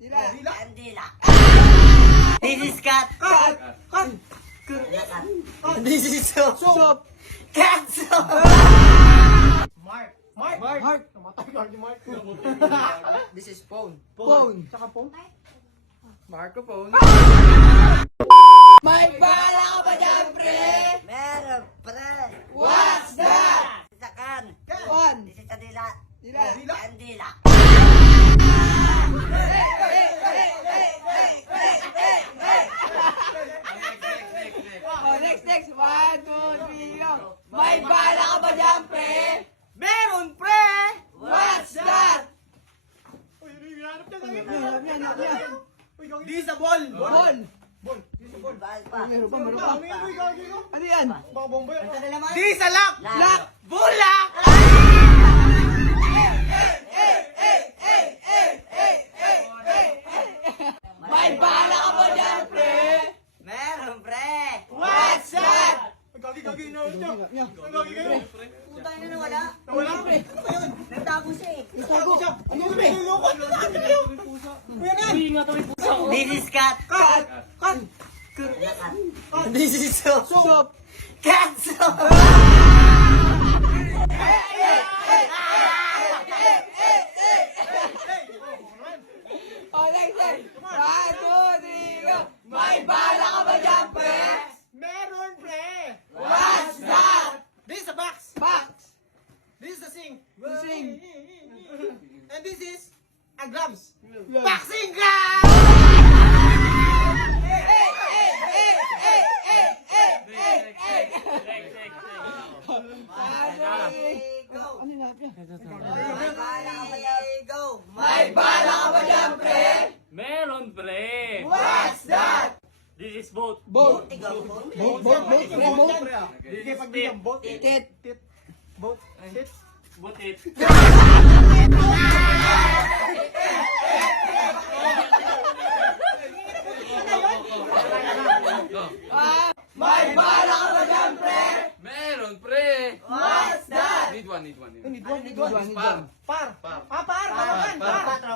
Dila. This is cat. This is soup. Cat soup. Mark. Namatay ka ni Mark. This is phone. Saka phone. Marco phone. May bala ka ba dyan, pre? Meron, pre. What's that? Sakan. One. This is a dila. Dila. Dila. Next. 1, 2, 3, go. May bala ka ba dyan, pre? Meron, pre. What's that? Uy, hinahanap niya lang Hanap yan. Di sa ball. Ball. Bal pa. Meron pa. Uy, gagi ko. Ano yan? Baka bomba yan. Ito na naman. Di sa lock. Lock. Bulak. May bala ka ba dyan, pre? Meron, pre. What's that? Gagi, hinahanap niya. Niya. Gagi kayo. Putang ina na wala. Wala, pre. Ano ba yun? Nagtago siya eh. Tago. Ano pre? This is cat. This is soup. Soup. Cat soup. Next. 1, 2, 3, go. May bala ka ba dyan, pre? Meron, pre. What's that? This is a box. Box. This is a sink. Sing. And this is a gloves. Gloves. Boxing gloves! Go. Ano na yan? May bala ka ba dyan? Go. May bala ka ba dyan, pre? Meron, pre. What's that? This is boat. Boat. Ikaw, Boat. Sige, pag di yung boat. Tit. Boat. Sit. Boat it. May bala ka ba dyan, pre? Meron, pre! What's that? Need one. Need one. Par. Par. Par. Par.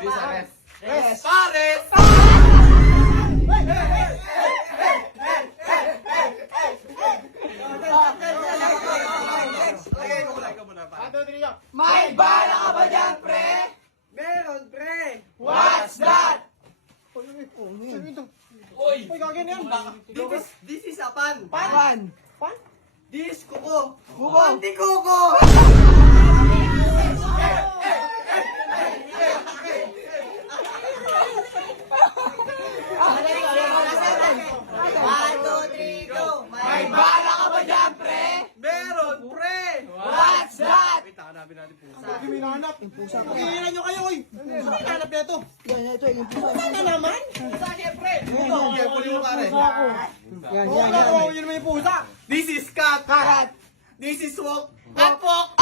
This a rest. Yes. Pares! Ikaw muna, pa. May bala ka ba dyan, pre? Meron, pre. What's that? Uy! Uy, gagi na yan. This is a pan. Pan. This is kuko. Kuko. Anti kuko. One, two, three, go. May bala ka ba dyan, pre? Meron, pre! What's that? Wait, hanapin natin po. Gagi, may nahanap. Pusa ka. Iilan nyo kayo, uy. Saan nahanap na ito? Yan, ito yung pusa. Saan na naman? Careful mo, pare. Yan, Wala ko, yun naman yung pusa. This is cat. Karat. This is walk. At walk.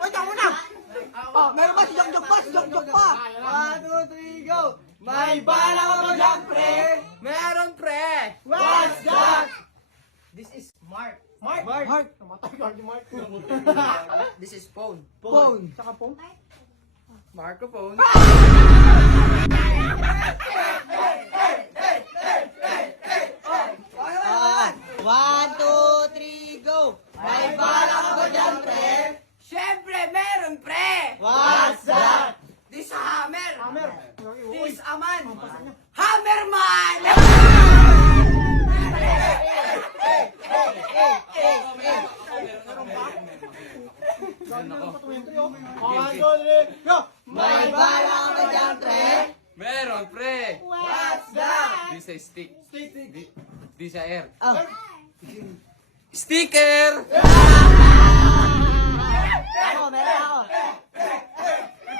Uy, tama na. Oh, meron pa, jok pa. One, two, three, go. May bala ka ba dyan, pre? Meron, pre! What's that? This is Mark. Heart. Namatay ka ni Mark. This is phone. Phone. Saka phone. Marco phone. One, two, three, go. May bala ka ba dyan, pre? Siyempre, meron, pre. What's that? This a hammer. Hammer. This a man. Hammerman. Gagi na pa 20, oh. One, two, three, go. May bala ka ba dyan, pre? Meron, pre! What's that? This is stick. This is air. Ah. Sticker! Meron ako.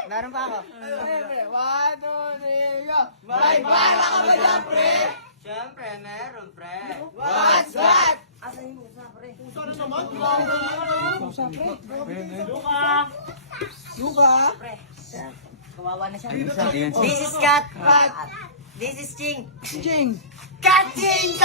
Meron pa ako. Siyempre, 1, 2, 3, go. May bala ka ba dyan, pre? Siyempre, meron, pre. What's that? Asan yung usa, pre? Pusa na naman. Pusa, pre. Luka. Luka. Pre. Kawawa na siya. This is cat. This is ching. Ching. Cat ching!